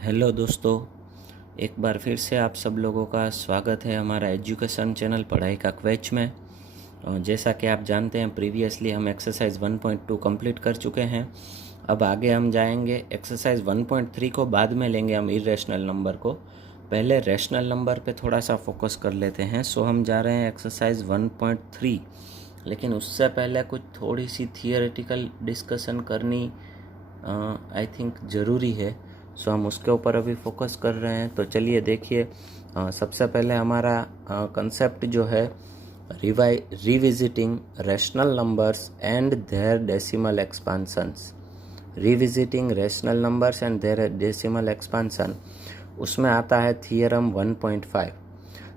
Hello दोस्तों, एक बार फिर से आप सब लोगों का स्वागत है हमारा एजुकेशन चैनल पढ़ाई का क्वेच में। और जैसा कि आप जानते हैं प्रीवियसली हम एक्सरसाइज 1.2 कंप्लीट कर चुके हैं। अब आगे हम जाएंगे एक्सरसाइज 1.3 को बाद में लेंगे हम इरेशनल नंबर को। पहले रैशनल नंबर पे थोड़ा सा फोकस कर लेते हैं। सो हम जा रहे हैं एक्सरसाइज 1.3, लेकिन उससे पहले कुछ थोड़ी सी थियोरेटिकल डिस्कशन करनी आई थिंक ज़रूरी है। सो हम उसके ऊपर अभी फोकस कर रहे हैं। तो चलिए देखिए, सबसे पहले हमारा कंसेप्ट जो है revisiting rational numbers and their decimal expansions. Revisiting rational numbers and their decimal expansion, उसमें आता है थियरम 1.5।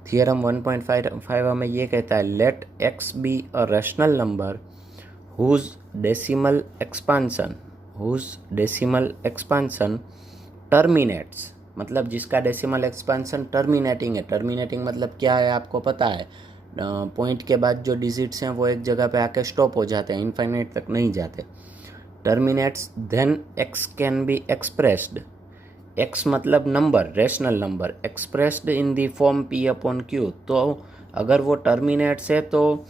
थियरम 1.5 हमें ये कहता है let x be a rational number whose decimal expansion terminates, मतलब जिसका डेसिमल एक्सपांशन टर्मिनेटिंग है। टर्मिनेटिंग मतलब क्या है आपको पता है, पॉइंट के बाद जो डिजिट्स हैं वो एक जगह पे आके स्टॉप हो जाते हैं, इनफाइनाइट तक नहीं जाते। Terminates then X can be expressed, X मतलब number, rational number, expressed in the form P upon Q. तो अगर वो टर्मिनेट्स है तो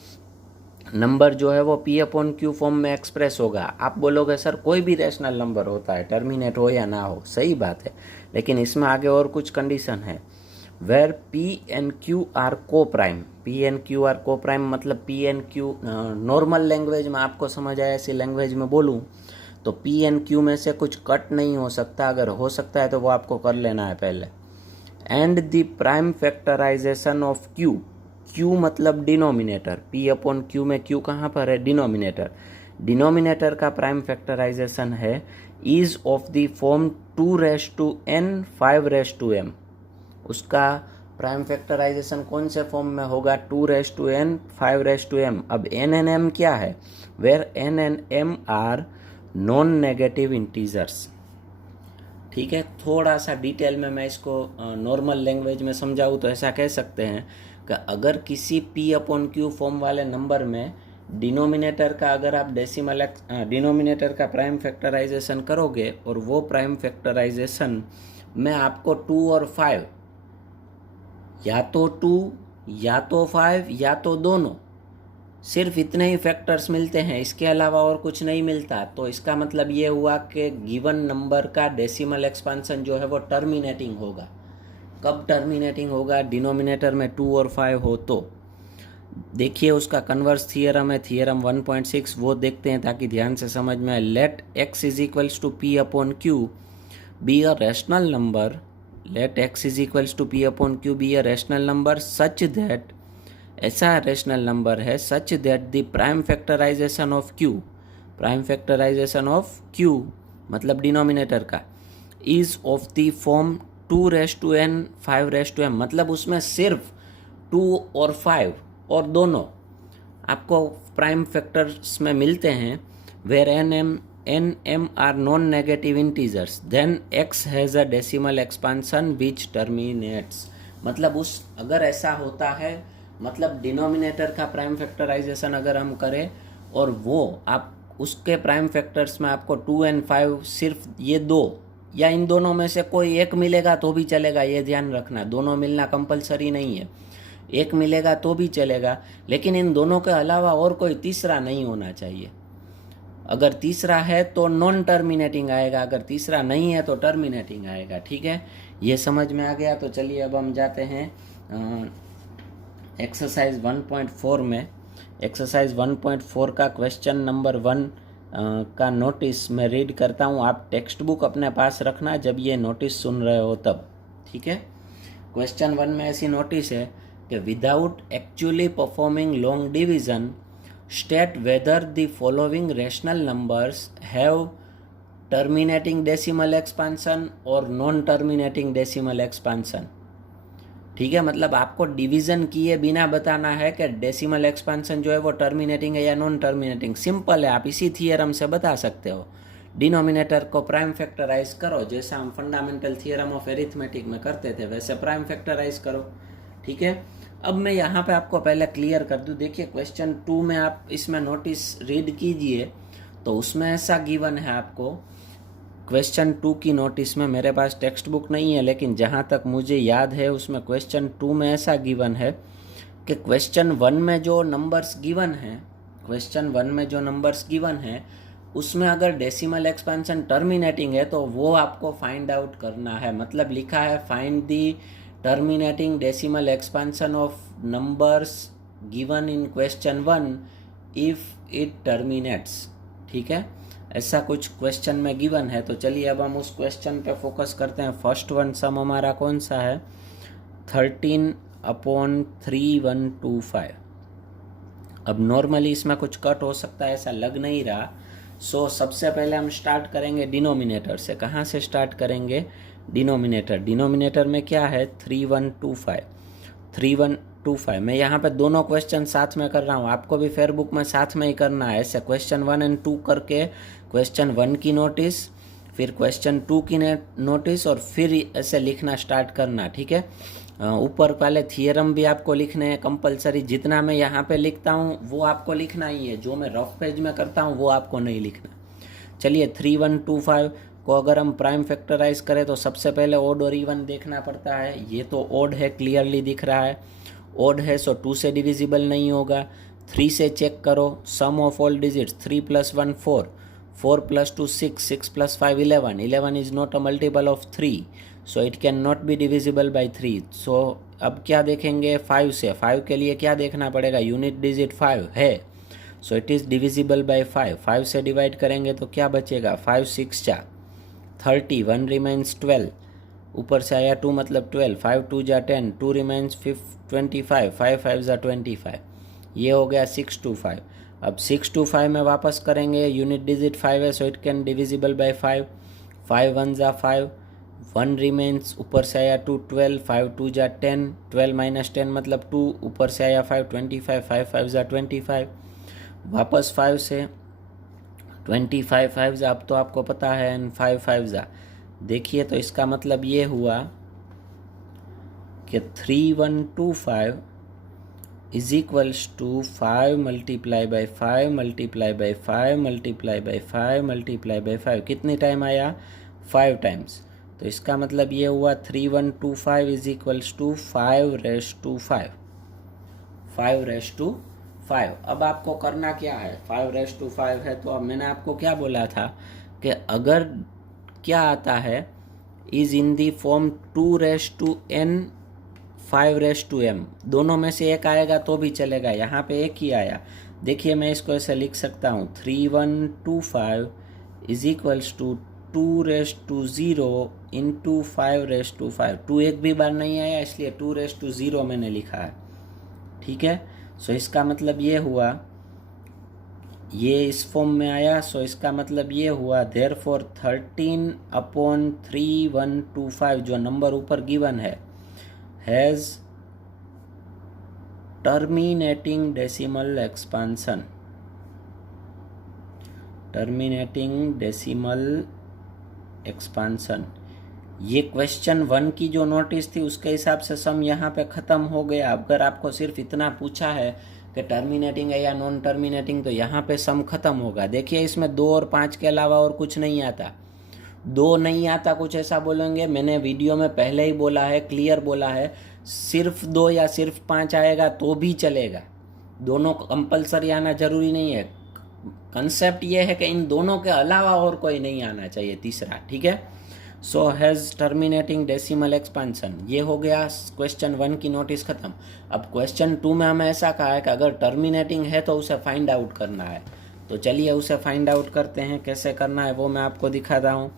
नंबर जो है वो पी अपॉन क्यू फॉर्म में एक्सप्रेस होगा। आप बोलोगे सर कोई भी रैशनल नंबर होता है, टर्मिनेट हो या ना हो, सही बात है, लेकिन इसमें आगे और कुछ कंडीशन है। Where P and Q are coprime, P and Q are coprime मतलब P and Q normal language में आपको समझ आए ऐसी लैंग्वेज में बोलूँ तो पी एन क्यू में से कुछ कट नहीं हो सकता, अगर हो सकता है तो वो आपको कर लेना है पहले। And the prime factorization of q, q मतलब डिनोमिनेटर, पी अपॉन क्यू में क्यू कहाँ पर है, डिनोमिनेटर। डिनोमिनेटर का प्राइम फैक्टराइजेशन है is of the form 2n 5m। उसका प्राइम फैक्टराइजेशन कौन से फॉर्म में होगा, 2n 5m। अब n क्या है, where n are non negative integers. ठीक है, थोड़ा सा डिटेल में मैं इसको नॉर्मल लैंग्वेज में समझाऊँ तो ऐसा कह सकते हैं कि अगर किसी p अपॉन क्यू फॉर्म वाले नंबर में डिनोमिनेटर का अगर आप डिनोमिनेटर का प्राइम फैक्टराइजेशन करोगे और वो प्राइम फैक्टराइजेशन में आपको 2 और 5, या तो 2 या तो 5 या तो दोनों, सिर्फ इतने ही फैक्टर्स मिलते हैं, इसके अलावा और कुछ नहीं मिलता, तो इसका मतलब ये हुआ कि गिवन नंबर का डेसिमल एक्सपांशन जो है वो टर्मिनेटिंग होगा। कब टर्मिनेटिंग होगा, डिनोमिनेटर में 2 और 5 हो तो। देखिए उसका कन्वर्स थियरम है, थियरम 1.6, वो देखते हैं ताकि ध्यान से समझ में आए। Let x is equals to p upon q be a rational number, let x is equals to p upon q be a rational number such that, ऐसा रैशनल नंबर है such that the prime factorization of q, prime factorization of q मतलब denominator का, is of the form 2n 5m, मतलब उसमें सिर्फ 2 और 5 और दोनों आपको प्राइम फैक्टर्स में मिलते हैं। Where m are non negative integers then x has a decimal expansion which terminates, मतलब उस अगर ऐसा होता है, मतलब डिनोमिनेटर का प्राइम फैक्टराइजेशन अगर हम करें और वो आप उसके प्राइम फैक्टर्स में आपको 2 और 5 सिर्फ ये दो या इन दोनों में से कोई एक मिलेगा तो भी चलेगा, ये ध्यान रखना, दोनों मिलना कंपलसरी नहीं है, एक मिलेगा तो भी चलेगा, लेकिन इन दोनों के अलावा और कोई तीसरा नहीं होना चाहिए। अगर तीसरा है तो नॉन टर्मिनेटिंग आएगा, अगर तीसरा नहीं है तो टर्मिनेटिंग आएगा। ठीक है, ये समझ में आ गया। तो चलिए अब हम जाते हैं एक्सरसाइज 1.4 में। एक्सरसाइज 1.4 का क्वेश्चन नंबर 1 का नोटिस मैं रीड करता हूँ, आप टेक्स्ट बुक अपने पास रखना जब ये नोटिस सुन रहे हो तब। ठीक है, क्वेश्चन 1 में ऐसी नोटिस है कि without actually performing long division state whether the following rational numbers have terminating decimal expansion और नॉन टर्मिनेटिंग डेसिमल एक्सपांशन। ठीक है, मतलब आपको डिवीजन किए बिना बताना है कि डेसिमल एक्सपांशन जो है वो टर्मिनेटिंग है या नॉन टर्मिनेटिंग। सिंपल है, आप इसी थियरम से बता सकते हो। डिनोमिनेटर को प्राइम फैक्टराइज करो, जैसा हम फंडामेंटल थियरम ऑफ एरिथमेटिक में करते थे वैसे प्राइम फैक्टराइज करो। ठीक है, अब मैं यहाँ पे आपको पहले क्लियर कर दूँ। देखिए क्वेश्चन 2 में आप इसमें नोटिस रीड कीजिए तो उसमें ऐसा गिवन है आपको, क्वेश्चन 2 की नोटिस में मेरे पास टेक्स्ट बुक नहीं है, लेकिन जहाँ तक मुझे याद है उसमें क्वेश्चन 2 में ऐसा गिवन है कि क्वेश्चन 1 में जो नंबर्स गिवन है, क्वेश्चन 1 में जो नंबर्स गिवन है उसमें अगर डेसिमल एक्सपेंशन टर्मिनेटिंग है तो वो आपको फाइंड आउट करना है। मतलब लिखा है find the terminating decimal expansion of numbers given in question 1 if it terminates. ठीक है, ऐसा कुछ क्वेश्चन में गिवन है। तो चलिए अब हम उस क्वेश्चन पे फोकस करते हैं। फर्स्ट वन सम हमारा कौन सा है, 13/3125। अब नॉर्मली इसमें कुछ कट हो सकता है, ऐसा लग नहीं रहा। सो सबसे पहले हम स्टार्ट करेंगे डिनोमिनेटर से। कहाँ से स्टार्ट करेंगे, डिनोमिनेटर। डिनोमिनेटर में क्या है, 3125। मैं यहाँ पे दोनों क्वेश्चन साथ में कर रहा हूँ, आपको भी फेयर बुक में साथ में ही करना है। ऐसे क्वेश्चन 1 और 2 करके क्वेश्चन 1 की नोटिस, फिर क्वेश्चन 2 की नोटिस, और फिर ऐसे लिखना स्टार्ट करना। ठीक है, ऊपर वाले थियरम भी आपको लिखने हैं कंपलसरी। जितना मैं यहाँ पे लिखता हूँ वो आपको लिखना ही है, जो मैं रफ पेज में करता हूँ वो आपको नहीं लिखना। चलिए 3125 को अगर हम प्राइम फैक्टराइज करें तो सबसे पहले ओड और इवन देखना पड़ता है। ये तो ओड है, क्लियरली दिख रहा है ओड है, सो 2 से डिविजिबल नहीं होगा। 3 से चेक करो, सम of all digits 3 + 1 4, 4 + 2 6, 6 + 5 11, 11 is not a multiple of 3, so it can not be divisible by 3। सो अब क्या देखेंगे, 5 से, 5 के लिए क्या देखना पड़ेगा, यूनिट डिजिट 5 है, so it is divisible by 5। 5 से डिवाइड करेंगे तो क्या बचेगा, 5 6 जा 30, 1 रिमेंस 12, ऊपर से आया 2 मतलब 12, 5 2 जा 10, 2 रिमेंस 25, 5 5 जा 25। ये हो गया 625। अब 625 में वापस करेंगे, यूनिट डिजिट 5 है, so it can divisible by 5, 5 1 जा 5, 1 रिमेंस, ऊपर से आया 2 12, 5 2 जा 10, 12 - 10 मतलब 2, ऊपर से आया 5 25, 5 5 जा 25, वापस 5 से 25 5 जा, अब तो आपको पता है, एंड 5 5 जा। देखिए तो इसका मतलब ये हुआ कि 3125 is equals to 5 multiply by 5 multiply by 5 multiply by 5 multiply by 5। कितनी टाइम आया, 5 टाइम्स। तो इसका मतलब ये हुआ 3125 इज इक्वल्स टू 5^5, 5^5। अब आपको करना क्या है, 5^5 है तो अब मैंने आपको क्या बोला था कि अगर क्या आता है, is in the form 2^n 5^m, दोनों में से एक आएगा तो भी चलेगा, यहाँ पे एक ही आया। देखिए मैं इसको ऐसे लिख सकता हूँ, 3125 इज इक्वल्स टू 2^0 इंटू 5^5। 2 एक भी बार नहीं आया इसलिए 2^0 मैंने लिखा है। ठीक है, सो इसका मतलब ये हुआ, ये इस फॉर्म में आया, सो इसका मतलब ये हुआ देयरफॉर 13/3125 जो नंबर ऊपर गिवन है has terminating decimal expansion, terminating decimal expansion. ये क्वेश्चन 1 की जो नोटिस थी उसके हिसाब से सम यहाँ पे ख़त्म हो गया। अगर आपको सिर्फ इतना पूछा है कि टर्मिनेटिंग है या नॉन टर्मिनेटिंग, तो यहाँ पे सम ख़त्म होगा। देखिए इसमें 2 और 5 के अलावा और कुछ नहीं आता, 2 नहीं आता, कुछ ऐसा बोलेंगे। मैंने वीडियो में पहले ही बोला है, क्लियर बोला है, सिर्फ 2 या सिर्फ 5 आएगा तो भी चलेगा, दोनों कंपलसरी आना जरूरी नहीं है। कंसेप्ट ये है कि इन दोनों के अलावा और कोई नहीं आना चाहिए तीसरा। ठीक है, so has terminating decimal expansion, ये हो गया क्वेश्चन 1 की नोटिस खत्म। अब क्वेश्चन 2 में हमें ऐसा कहा है कि अगर टर्मिनेटिंग है तो उसे फाइंड आउट करना है। तो चलिए उसे फाइंड आउट करते हैं, कैसे करना है वो मैं आपको दिखाता हूँ।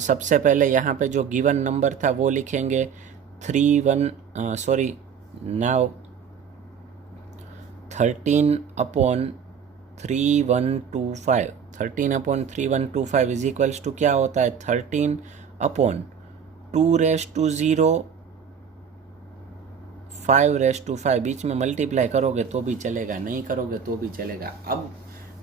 सबसे पहले यहाँ पे जो गिवन नंबर था वो लिखेंगे 13/3125, 13/3125 इज इक्वल्स टू क्या होता है, 13/2^0 5^5। बीच में मल्टीप्लाई करोगे तो भी चलेगा, नहीं करोगे तो भी चलेगा। अब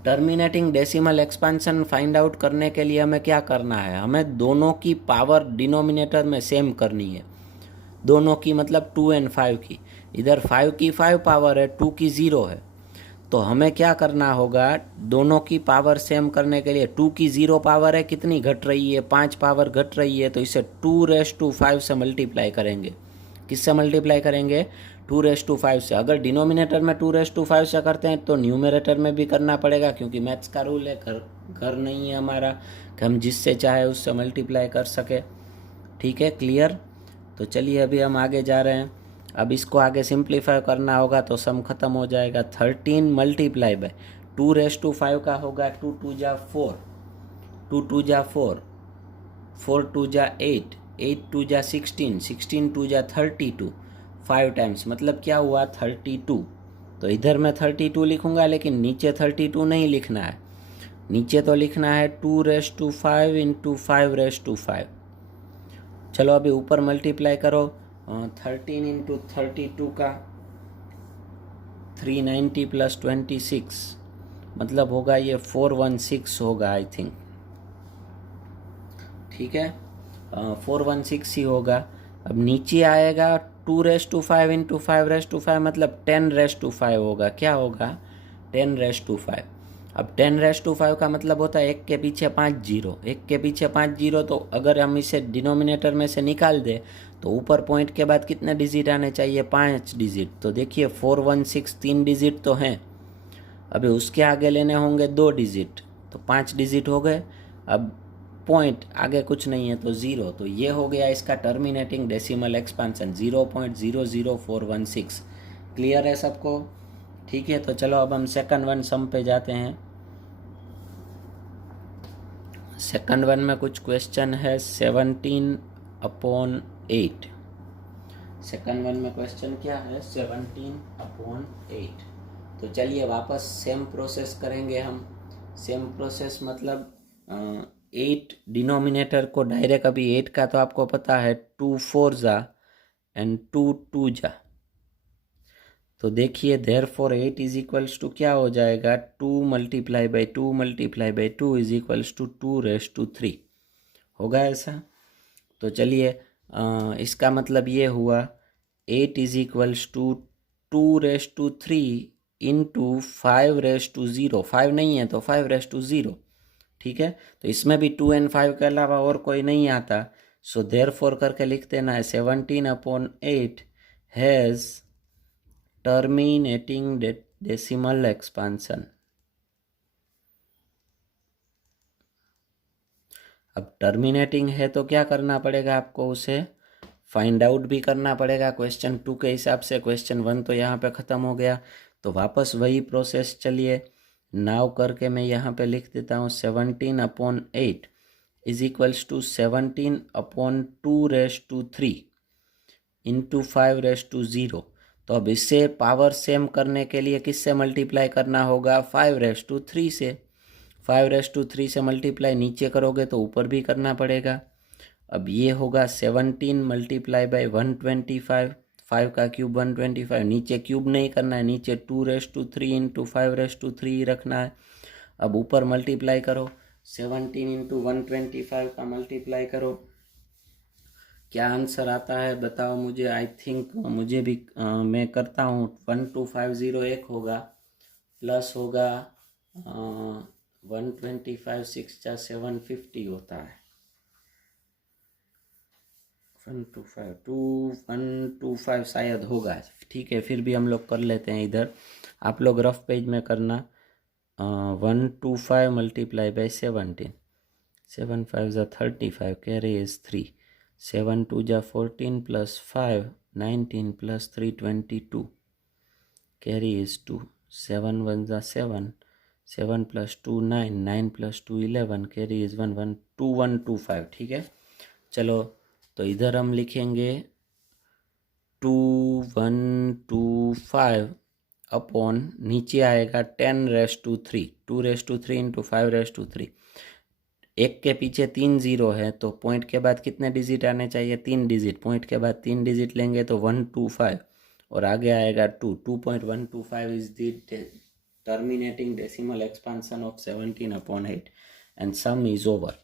terminating decimal expansion find out करने के लिए हमें क्या करना है, हमें दोनों की पावर डिनोमिनेटर में सेम करनी है, दोनों की मतलब 2 और 5 की। इधर 5 की 5 पावर है, 2 की 0 है, तो हमें क्या करना होगा, दोनों की पावर सेम करने के लिए 2 की 0 पावर है कितनी घट रही है, 5 पावर घट रही है, तो इसे 2⁵ से मल्टीप्लाई करेंगे। किससे मल्टीप्लाई करेंगे, 2⁵ से। अगर डिनोमिनेटर में 2⁵ से करते हैं तो न्यूमरेटर में भी करना पड़ेगा, क्योंकि मैथ्स का रूल है, घर नहीं है हमारा कि हम जिससे चाहे उससे मल्टीप्लाई कर सके। ठीक है, क्लियर। तो चलिए अभी हम आगे जा रहे हैं। अब इसको आगे सिंप्लीफाई करना होगा तो सम खत्म हो जाएगा। 13 मल्टीप्लाई बाय 2⁵ का होगा 2 2 जा 4, 2 2 जा 4, 4 2 जा 8, 8 2 जा 16, 16 2 जा 32, 5 टाइम्स मतलब क्या हुआ 32। तो इधर मैं 32 लिखूंगा, लेकिन नीचे 32 नहीं लिखना है, नीचे तो लिखना है 2⁵ इंटू 5⁵. चलो अभी ऊपर मल्टीप्लाई करो, 13 इंटू 32 का 390 प्लस 26 मतलब होगा ये 416 होगा आई थिंक। ठीक है, 416 ही होगा। अब नीचे आएगा 2⁵ इंटू 5⁵ मतलब 10⁵ होगा। क्या होगा, 10⁵. अब 10⁵ का मतलब होता है 1 के पीछे 5 जीरो, 1 के पीछे 5 जीरो। तो अगर हम इसे डिनोमिनेटर में से निकाल दें तो ऊपर पॉइंट के बाद कितने डिजिट आने चाहिए, 5 डिजिट। तो देखिए 416 3 डिजिट तो हैं, अभी उसके आगे लेने होंगे 2 डिजिट, तो 5 डिजिट हो गए। अब पॉइंट आगे कुछ नहीं है तो 0, तो ये हो गया इसका टर्मिनेटिंग डेसिमल एक्सपेंशन 0.00416। क्लियर है सबको। ठीक है, तो चलो अब हम सेकंड वन सम पे जाते हैं। सेकंड वन में कुछ क्वेश्चन है 17/8। सेकंड वन में क्वेश्चन क्या है, 17/8। तो चलिए वापस सेम प्रोसेस करेंगे हम। सेम प्रोसेस मतलब 8 डिनोमिनेटर को डायरेक्ट, अभी 8 का तो आपको पता है 2 4 जा एंड 2 2 जा। तो देखिए देयरफॉर 8 इज इक्वल्स टू क्या हो जाएगा, 2 multiply by 2 multiply by 2 is equals to 2⁵3 होगा ऐसा। तो चलिए इसका मतलब ये हुआ 8 इज इक्वल्स टू 2⁵3 इंटू 5⁵0। 5 नहीं है तो 5⁵0। ठीक है, तो इसमें भी 2 और 5 के अलावा और कोई नहीं आता। सो देयरफॉर करके लिख देना है 17/8 हैज़ टर्मिनेटिंग डेसिमल एक्सपांसन। अब टर्मिनेटिंग है तो क्या करना पड़ेगा आपको, उसे फाइंड आउट भी करना पड़ेगा क्वेश्चन 2 के हिसाब से। क्वेश्चन 1 तो यहाँ पे ख़त्म हो गया, तो वापस वही प्रोसेस चलिए नाव करके मैं यहाँ पे लिख देता हूँ 17/8 इज इक्वल्स टू 17/2⁵3 इंटू 5⁵0। तो अब इससे पावर सेम करने के लिए किससे मल्टीप्लाई करना होगा, 5⁵3 से। 5⁵3 से मल्टीप्लाई नीचे करोगे तो ऊपर भी करना पड़ेगा। अब ये होगा 17 मल्टीप्लाई बाई 125, 5 का क्यूब 125, नीचे क्यूब नहीं करना है, नीचे 2⁵3 इंटू 5⁵3 रखना है। अब ऊपर मल्टीप्लाई करो, 17 इंटू 125 का मल्टीप्लाई करो, क्या आंसर आता है बताओ मुझे। आई थिंक मुझे भी मैं करता हूँ 12501 होगा, प्लस होगा 125 6 जा 750 होता है, 125 शायद होगा। ठीक है, फिर भी हम लोग कर लेते हैं इधर, आप लोग रफ पेज में करना। 125 मल्टीप्लाई बाई 17, 7 5 जा 35, कैरी इज 3, 7 2 जा 14 प्लस 5 19 प्लस 3 22, कैरी इज 2, 7 1 जा 7, 7 प्लस 2 9, 9 प्लस 2 11, कैरी इज 1 1 2 1 2 5। ठीक है, चलो तो इधर हम लिखेंगे 2125 अपॉन नीचे आएगा 10⁵3, 2⁵3 इंटू 5⁵3। 1 के पीछे 3 जीरो है, तो पॉइंट के बाद कितने डिजिट आने चाहिए, 3 डिजिट। पॉइंट के बाद 3 डिजिट लेंगे तो 125 और आगे आएगा 2, 2.125 is the terminating decimal expansion of 17/8 and some is over.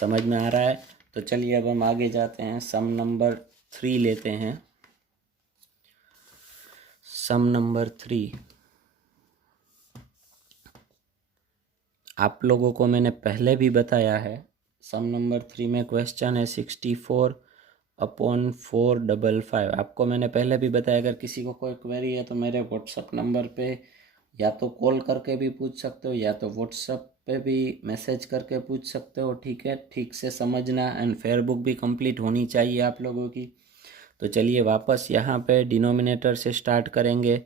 समझ में आ रहा है। तो चलिए अब हम आगे जाते हैं, सम नंबर 3 लेते हैं। सम नंबर 3 आप लोगों को मैंने पहले भी बताया है, सम नंबर 3 में क्वेश्चन है 64/455। आपको मैंने पहले भी बताया, अगर किसी को कोई क्वेरी है तो मेरे व्हाट्सअप नंबर पे या तो कॉल करके भी पूछ सकते हो या तो व्हाट्सअप पे भी मैसेज करके पूछ सकते हो। ठीक है, ठीक से समझना, एंड फेयर बुक भी कंप्लीट होनी चाहिए आप लोगों की। तो चलिए वापस यहाँ पे डिनोमिनेटर से स्टार्ट करेंगे।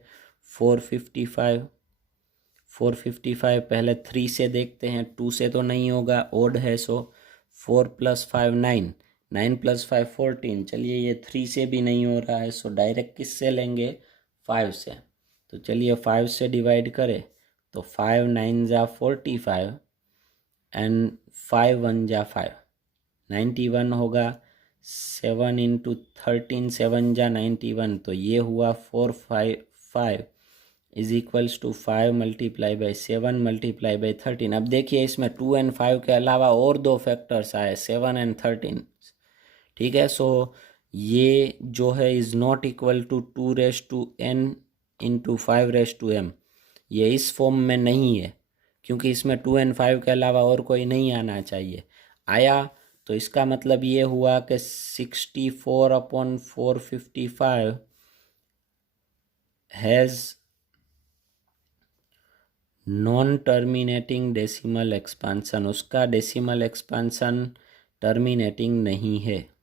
455 पहले 3 से देखते हैं, 2 से तो नहीं होगा, ओड है, सो 4 + 5 9, 9 + 5 14। चलिए ये 3 से भी नहीं हो रहा है, सो डायरेक्ट किस से लेंगे, 5 से। तो चलिए 5 से डिवाइड करें तो 5 9 जा 45 एंड 5 1 जा 5, 91 होगा। 7 × 13 7 जा 91, तो ये हुआ 455 = 5 × 7 × 13। अब देखिए इसमें 2 और 5 के अलावा और 2 फैक्टर्स आए, 7 और 13। ठीक है, सो ये जो है is not equal to 2n × 5m। ये इस फॉर्म में नहीं है क्योंकि इसमें 2 और 5 के अलावा और कोई नहीं आना चाहिए। आया तो इसका मतलब ये हुआ कि 64/455 has non terminating decimal expansion. उसका डेसिमल एक्सपांसन टर्मिनेटिंग नहीं है।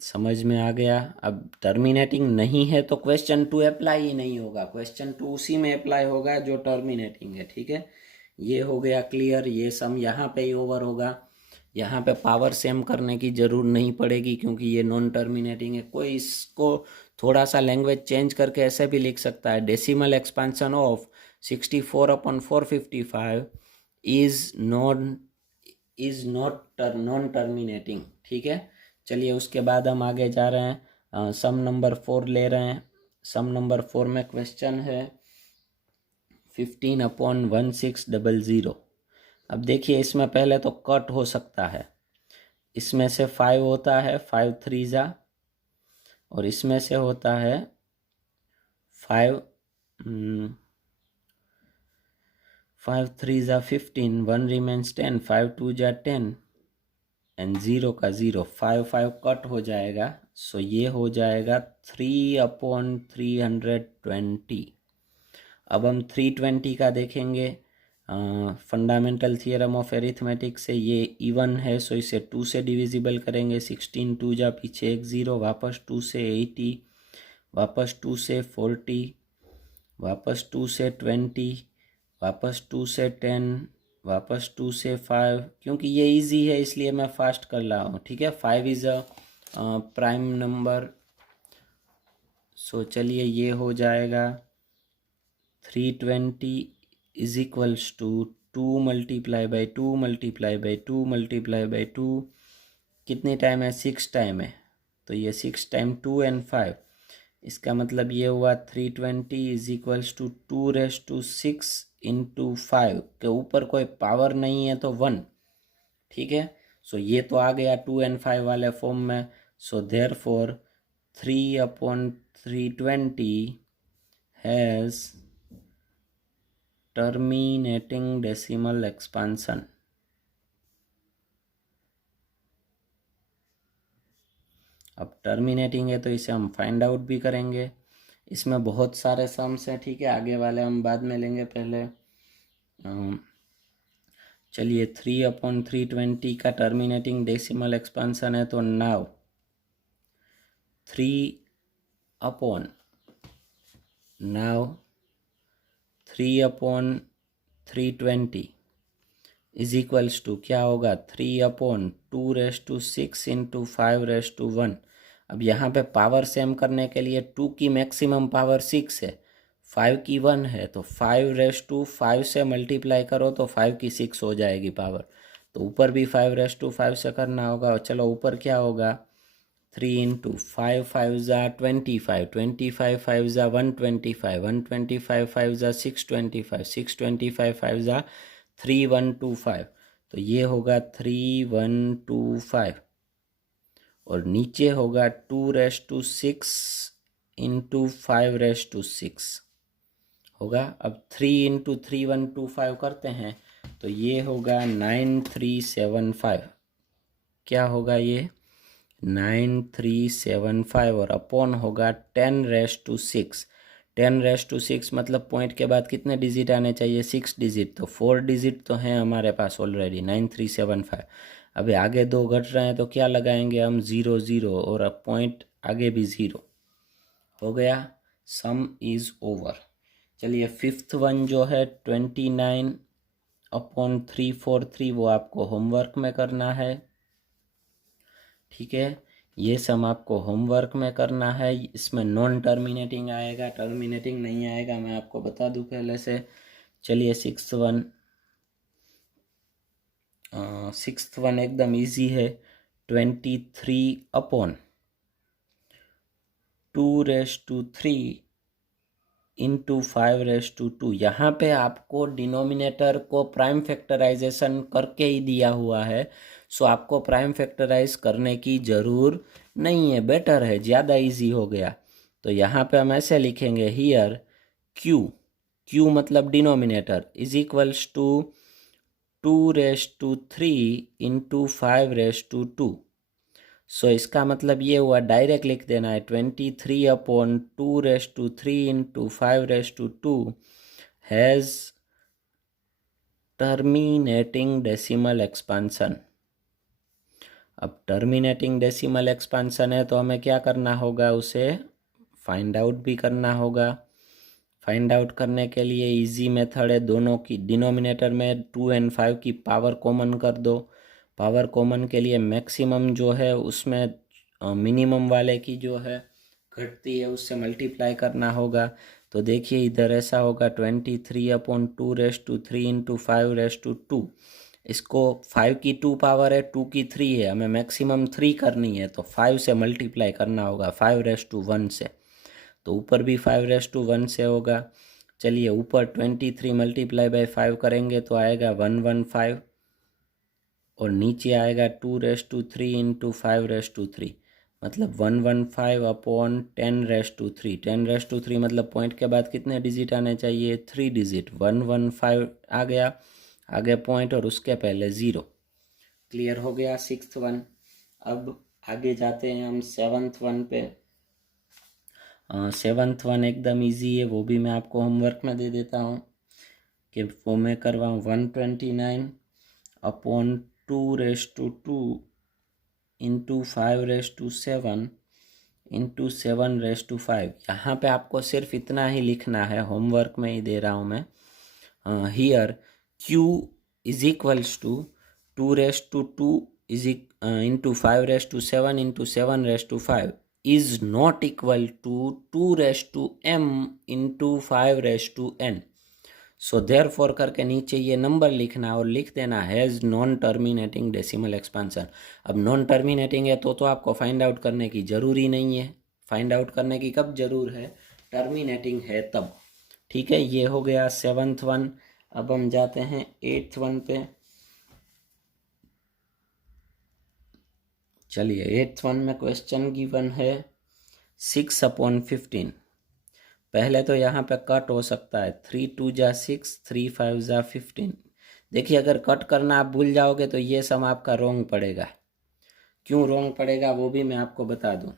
समझ में आ गया? अब टर्मिनेटिंग नहीं है तो क्वेश्चन 2 अप्लाई ही नहीं होगा, क्वेश्चन 2 उसी में अप्लाई होगा जो टर्मिनेटिंग है। ठीक है, ये हो गया क्लियर। ये सम यहाँ पे ही ओवर होगा, यहाँ पे पावर सेम करने की ज़रूर नहीं पड़ेगी क्योंकि ये नॉन टर्मिनेटिंग है। कोई इसको थोड़ा सा लैंग्वेज चेंज करके ऐसे भी लिख सकता है, decimal expansion of 64/455 is non terminating. ठीक है, चलिए उसके बाद हम आगे जा रहे हैं, सम नंबर 4 ले रहे हैं। सम नंबर 4 में क्वेश्चन है 15/1600। अब देखिए इसमें पहले तो कट हो सकता है, इसमें से 5 होता है, 5 3 जा, और इसमें से होता है 5 3 जा 15, 1 रिमेन्स 10, 5 2 जा 10 एंड 0 का 0, 5 5 कट हो जाएगा। सो ये हो जाएगा 3/320। अब हम 320 का देखेंगे। फंडामेंटल थियरम ऑफ एरिथमेटिक से ये इवन है, सो इसे 2 से डिविजिबल करेंगे। 16 2 जा पीछे एक 0, वापस 2 से 80, वापस 2 से 40, वापस 2 से 20, वापस 2 से 10, वापस 2 से 5। क्योंकि ये इजी है इसलिए मैं फास्ट कर रहा हूँ। ठीक है, 5 इज़ अ प्राइम नंबर। सो चलिए ये हो जाएगा 320 इज इक्वल्स टू 2 × 2 × 2 × 2। कितने टाइम है, 6 टाइम है, तो ये 6 टाइम 2 और 5। इसका मतलब ये हुआ 320 इज इक्वल्स टू 2⁻6 × 5 के ऊपर कोई पावर नहीं है तो 1। ठीक है, सो ये तो आ गया 2 और 5 वाले फॉर्म में। So therefore 3/320 has terminating decimal expansion. अब टर्मिनेटिंग है तो इसे हम फाइंड आउट भी करेंगे। इसमें बहुत सारे सम्स हैं। ठीक है, आगे वाले हम बाद में लेंगे, पहले चलिए 3/320 का टर्मिनेटिंग डेसिमल एक्सपांसन है, तो नाउ 3/320 इज इक्वल्स टू क्या होगा, 3/2⁶ × 5⁻1। अब यहाँ पे पावर सेम करने के लिए 2 की मैक्सिमम पावर 6 है, 5 की 1 है, तो 5⁵ से मल्टीप्लाई करो तो 5 की 6 हो जाएगी पावर। तो ऊपर भी 5⁵ से करना होगा। और चलो ऊपर क्या होगा, 3 × 5 5 जा 25, 25 5 जा 125, 125 5 जा 625, 625 5 जा 3125। तो ये होगा 3125 और नीचे होगा 2⁻6 इंटू 5⁻6 होगा। अब 3 इंटू 3125 करते हैं तो ये होगा 9375। क्या होगा ये? 9375 और अपॉन होगा 10⁻6। 10⁻6 मतलब पॉइंट के बाद कितने डिजिट आने चाहिए? 6 डिजिट। तो 4 डिजिट तो हैं हमारे पास ऑलरेडी 9375। अभी आगे 2 घट रहे हैं तो क्या लगाएंगे हम? 0 0 और अब पॉइंट आगे भी 0 हो गया। सम इज ओवर। चलिए फिफ्थ वन जो है 29/343 वो आपको होमवर्क में करना है। ठीक है, ये सम आपको होमवर्क में करना है। इसमें नॉन टर्मिनेटिंग आएगा, टर्मिनेटिंग नहीं आएगा, मैं आपको बता दूं पहले से। चलिए सिक्स्थ वन एकदम इजी है। 23/2⁵ इंटू 5⁻2। यहाँ पे आपको डिनोमिनेटर को प्राइम फैक्टराइजेशन करके ही दिया हुआ है, सो आपको प्राइम फैक्टराइज करने की ज़रूर नहीं है। बेटर है, ज़्यादा इजी हो गया। तो यहाँ पे हम ऐसे लिखेंगे, हियर क्यू मतलब denominator is equals to 2⁵ into 5⁻2। सो इसका मतलब ये हुआ, डायरेक्ट लिख देना है 23/2⁵ into 5⁻2 has terminating decimal expansion. अब टर्मिनेटिंग डेसिमल एक्सपांसन है तो हमें क्या करना होगा? उसे फाइंड आउट भी करना होगा। फाइंड आउट करने के लिए इजी मेथड है, दोनों की डिनोमिनेटर में 2 और 5 की पावर कॉमन कर दो। पावर कॉमन के लिए मैक्सिमम जो है उसमें मिनिमम वाले की जो है घटती है उससे मल्टीप्लाई करना होगा। तो देखिए इधर ऐसा होगा 23/2⁵ इंटू 5⁻2। इसको 5 की 2 पावर है, 2 की 3 है, हमें मैक्सिमम 3 करनी है तो 5 से मल्टीप्लाई करना होगा 5⁻1 से। तो ऊपर भी 5⁻1 से होगा। चलिए ऊपर 23 मल्टीप्लाई बाय 5 करेंगे तो आएगा 115 और नीचे आएगा 2⁻3 इंटू 5⁻3 मतलब 115/10⁻3। 10⁻3 मतलब पॉइंट के बाद कितने डिजिट आने चाहिए? 3 डिजिट। 115 आ गया, आगे पॉइंट और उसके पहले 0। क्लियर हो गया सिक्स्थ वन। अब आगे जाते हैं हम सेवन्थ वन पे। सेवन्थ वन एकदम इजी है, वो भी मैं आपको होमवर्क में दे देता हूँ कि वो मैं करवाऊँ। 129/2⁵2 इंटू 5⁻7 इंटू 7⁻5। यहाँ पे आपको सिर्फ इतना ही लिखना है, होमवर्क में ही दे रहा हूँ मैं। Here q is equals to 2⁵2 into 5⁻7 into 7⁻5 is not equal to 2⁻m into 5⁻n। So therefore करके नीचे ये नंबर लिखना और लिख देना has non terminating decimal expansion. अब नॉन टर्मिनेटिंग है तो आपको फाइंड आउट करने की ज़रूरी नहीं है। फाइंड आउट करने की कब ज़रूर है? टर्मिनेटिंग है तब। ठीक है, ये हो गया सेवन्थ वन। अब हम जाते हैं एट्थ वन पे। चलिए एट्थ वन में क्वेश्चन गिवन है 6/15। पहले तो यहाँ पे कट हो सकता है, 3 2 जा 6, 3 5 जा 15। देखिए अगर कट करना आप भूल जाओगे तो ये सम आपका रॉन्ग पड़ेगा। क्यों रॉन्ग पड़ेगा वो भी मैं आपको बता दूं।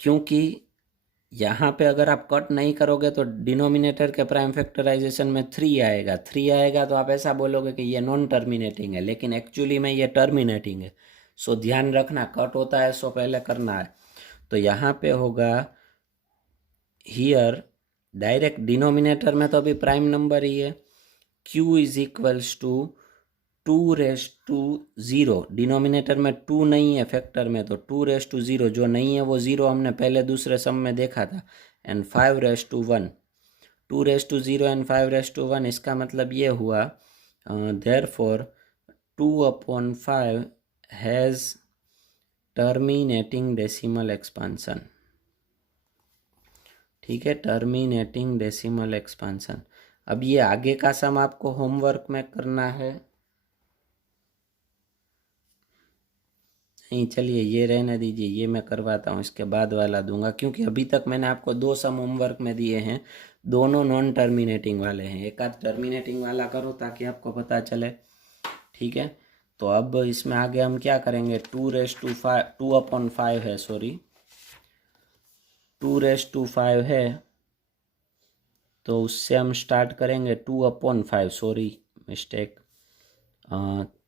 क्योंकि यहाँ पे अगर आप कट नहीं करोगे तो डिनोमिनेटर के प्राइम फैक्टराइजेशन में 3 आएगा। 3 आएगा तो आप ऐसा बोलोगे कि ये नॉन टर्मिनेटिंग है, लेकिन एक्चुअली में ये टर्मिनेटिंग है। सो ध्यान रखना, कट होता है सो पहले करना है। तो यहाँ पे होगा हियर डायरेक्ट डिनोमिनेटर में तो अभी प्राइम नंबर ही है। q is equals to 2⁻0। डिनोमिनेटर में 2 नहीं है फैक्टर में, तो 2⁻0 जो नहीं है वो 0 हमने पहले दूसरे सम में देखा था। एंड 5⁻1 2⁻0 एंड 5⁻1 इसका मतलब ये हुआ therefore 2/5 has terminating decimal expansion. ठीक है, टर्मिनेटिंग डेसिमल एक्सपांसन। अब ये आगे का सम आपको होमवर्क में करना है। नहीं, चलिए ये रहने दीजिए, ये मैं करवाता हूँ, इसके बाद वाला दूंगा, क्योंकि अभी तक मैंने आपको 2 सम होमवर्क में दिए हैं, दोनों नॉन टर्मिनेटिंग वाले हैं। एक आध टर्मिनेटिंग वाला करो ताकि आपको पता चले, ठीक है। तो अब इसमें आगे हम क्या करेंगे, 2 है, सॉरी 2 है, तो उससे हम स्टार्ट करेंगे 2/5, सॉरी मिस्टेक।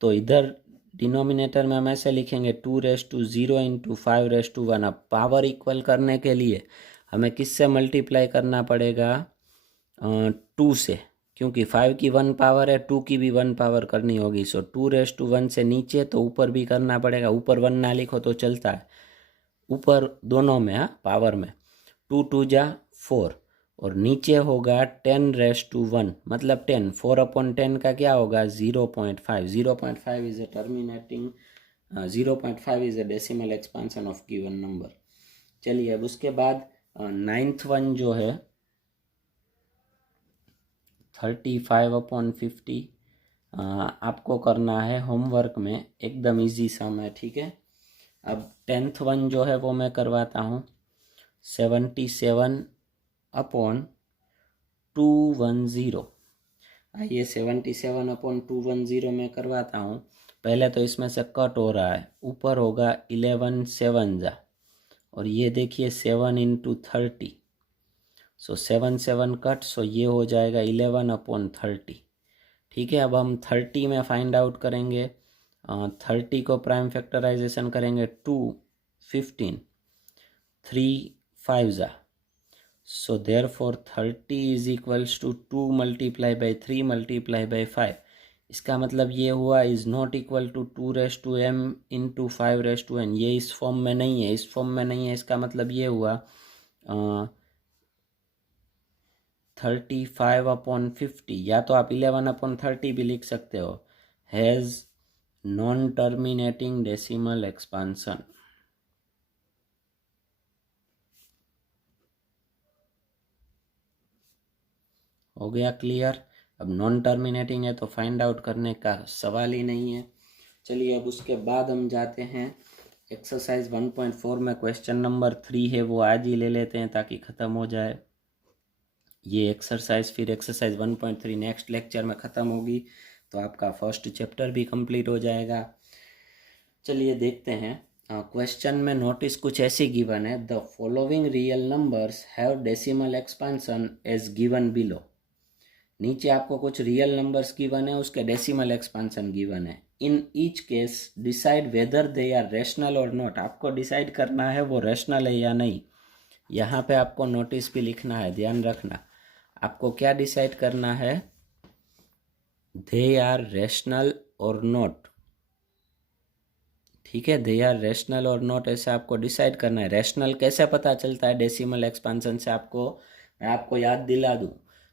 तो इधर डिनोमिनेटर में हम ऐसे लिखेंगे 2⁻0 × 5⁻1। अब पावर इक्वल करने के लिए हमें किससे मल्टीप्लाई करना पड़ेगा, 2 से, क्योंकि 5 की 1 पावर है, 2 की भी 1 पावर करनी होगी। सो 2⁻1 से नीचे तो ऊपर भी करना पड़ेगा, ऊपर 1 ना लिखो तो चलता है, ऊपर दोनों में, हाँ पावर में, 2 2 जा 4, और नीचे होगा 10⁻1 मतलब 10, 4/10 का क्या होगा 0.5। 0.5 is a terminating, 0.5 is a decimal expansion of given number. चलिए अब उसके बाद 9th वन जो है 35/50, आपको करना है होमवर्क में, एकदम इजी सम है, ठीक है। अब 10th वन जो है वो मैं करवाता हूँ, 77/210। आइए 77/210 में करवाता हूँ। पहले तो इसमें से कट हो रहा है, ऊपर होगा 11 7 जा, और ये देखिए 7 × 30, सो 7 7 कट, सो ये हो जाएगा 11/30, ठीक है। अब हम 30 में फाइंड आउट करेंगे, 30 को प्राइम फैक्टराइजेशन करेंगे 2 15 3 5 जा, so therefore 30 is equals to 2 multiply by 3 multiply by 5। इसका मतलब ये हुआ is not equal to 2m × 5n। ये इस फॉर्म में नहीं है, इस फॉर्म में नहीं है, इसका मतलब ये हुआ 35/50, या तो आप 11/30 भी लिख सकते हो, has non terminating decimal expansion. हो गया क्लियर। अब नॉन टर्मिनेटिंग है तो फाइंड आउट करने का सवाल ही नहीं है। चलिए अब उसके बाद हम जाते हैं एक्सरसाइज 1.4 में, क्वेश्चन नंबर 3 है वो आज ही ले लेते हैं ताकि ख़त्म हो जाए ये एक्सरसाइज। फिर एक्सरसाइज 1.3 नेक्स्ट लेक्चर में ख़त्म होगी, तो आपका फर्स्ट चैप्टर भी कंप्लीट हो जाएगा। चलिए देखते हैं। क्वेश्चन में नोटिस कुछ ऐसी गिवन है, the following real numbers have decimal expansion as given below. नीचे आपको कुछ रियल नंबर्स गिवन है, उसके डेसिमल एक्सपांसन गिवन है। In each case decide whether they are rational और नॉट। आपको डिसाइड करना है वो रेशनल है या नहीं। यहाँ पे आपको नोटिस भी लिखना है, ध्यान रखना। आपको क्या डिसाइड करना है, दे आर रेशनल और नॉट, ठीक है। दे आर रेशनल और नॉट, ऐसे आपको डिसाइड करना है। रेशनल कैसे पता चलता है डेसिमल एक्सपांसन से, मैं आपको याद दिला दूँ,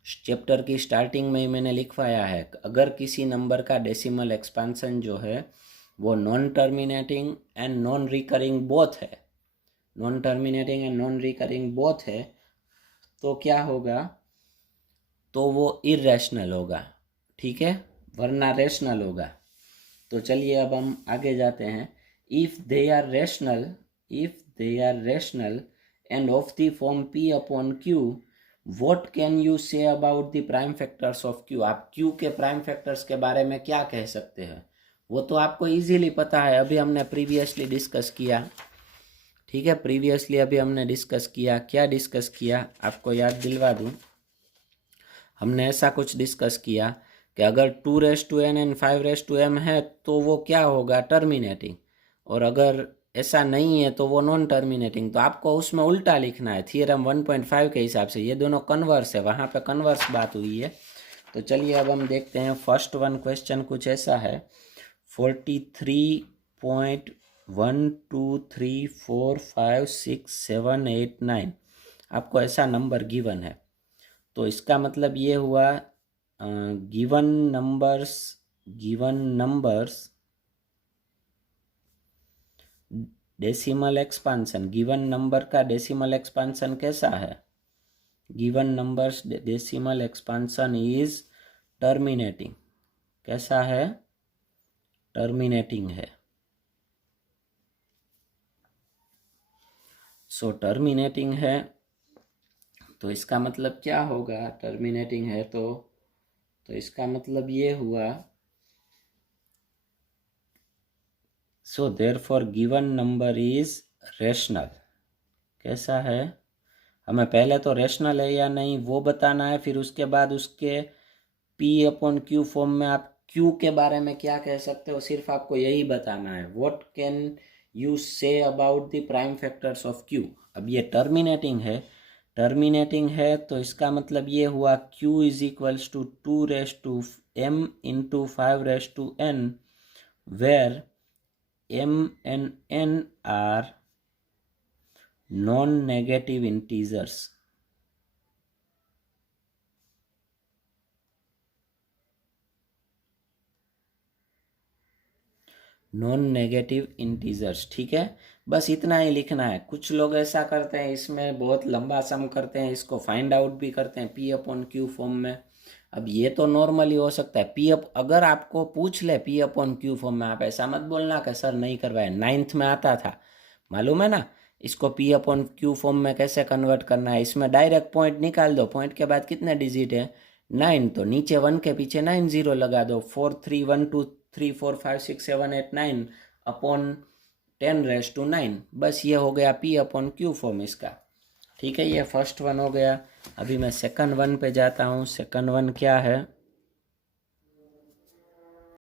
चैप्टर की स्टार्टिंग में ही मैंने लिखवाया है, अगर किसी नंबर का डेसिमल एक्सपांसन जो है वो non terminating and non recurring both है, non terminating and non recurring both है, तो क्या होगा, तो वो इर्रेशनल होगा, ठीक है, वरना रेशनल होगा। तो चलिए अब हम आगे जाते हैं। If they are rational and of the form P/Q, What can you say about the prime factors of Q? आप Q के प्राइम फैक्टर्स के बारे में क्या कह सकते हैं, वो तो आपको इजीली पता है, अभी हमने प्रीवियसली डिस्कस किया, ठीक है। प्रीवियसली अभी हमने डिस्कस किया, क्या डिस्कस किया आपको याद दिलवा दूं। हमने ऐसा कुछ डिस्कस किया कि अगर 2⁻n एंड 5⁻m है तो वो क्या होगा, टर्मिनेटिंग, और अगर ऐसा नहीं है तो वो नॉन टर्मिनेटिंग। तो आपको उसमें उल्टा लिखना है, थियरम 1.5 के हिसाब से। ये दोनों कन्वर्स है, वहाँ पे कन्वर्स बात हुई है। तो चलिए अब हम देखते हैं। फर्स्ट वन क्वेश्चन कुछ ऐसा है, 43.123456789, आपको ऐसा नंबर गिवन है। तो इसका मतलब ये हुआ given numbers decimal expansion, given number का डेसिमल एक्सपांसन कैसा है, given numbers decimal expansion is terminating. कैसा है, टर्मिनेटिंग है। सो टर्मिनेटिंग है तो इसका मतलब क्या होगा, टर्मिनेटिंग है तो इसका मतलब ये हुआ, so therefore given number is rational. कैसा है, हमें पहले तो रेशनल है या नहीं वो बताना है, फिर उसके बाद उसके P अपॉन Q फॉर्म में आप Q के बारे में क्या कह सकते हो, सिर्फ आपको यही बताना है। What can you say about the prime factors of Q। अब ये टर्मिनेटिंग है तो इसका मतलब ये हुआ Q is equals to 2m into 5n, where m and n are non-negative integers। Non negative integers, ठीक है। बस इतना ही लिखना है। कुछ लोग ऐसा करते हैं, इसमें बहुत लंबा सम करते हैं, इसको फाइंड आउट भी करते हैं P अपॉन Q फॉर्म में। अब ये तो नॉर्मली हो सकता है अगर आपको पूछ ले P अपॉन Q फॉर्म में, आप ऐसा मत बोलना कि सर नहीं करवाए, 9th में आता था, मालूम है ना। इसको P अपॉन Q फॉर्म में कैसे कन्वर्ट करना है, इसमें डायरेक्ट पॉइंट निकाल दो, पॉइंट के बाद कितने डिजिट है 9, तो नीचे 1 के पीछे 9 0 लगा दो, 4 3 1 2 3 4 5 6 7 8 9 अपॉन 10⁻⁹। बस ये हो गया P अपॉन Q फॉर्म इसका, ठीक है। ये फर्स्ट वन हो गया। अभी मैं सेकंड वन पे जाता हूँ। सेकंड वन क्या है,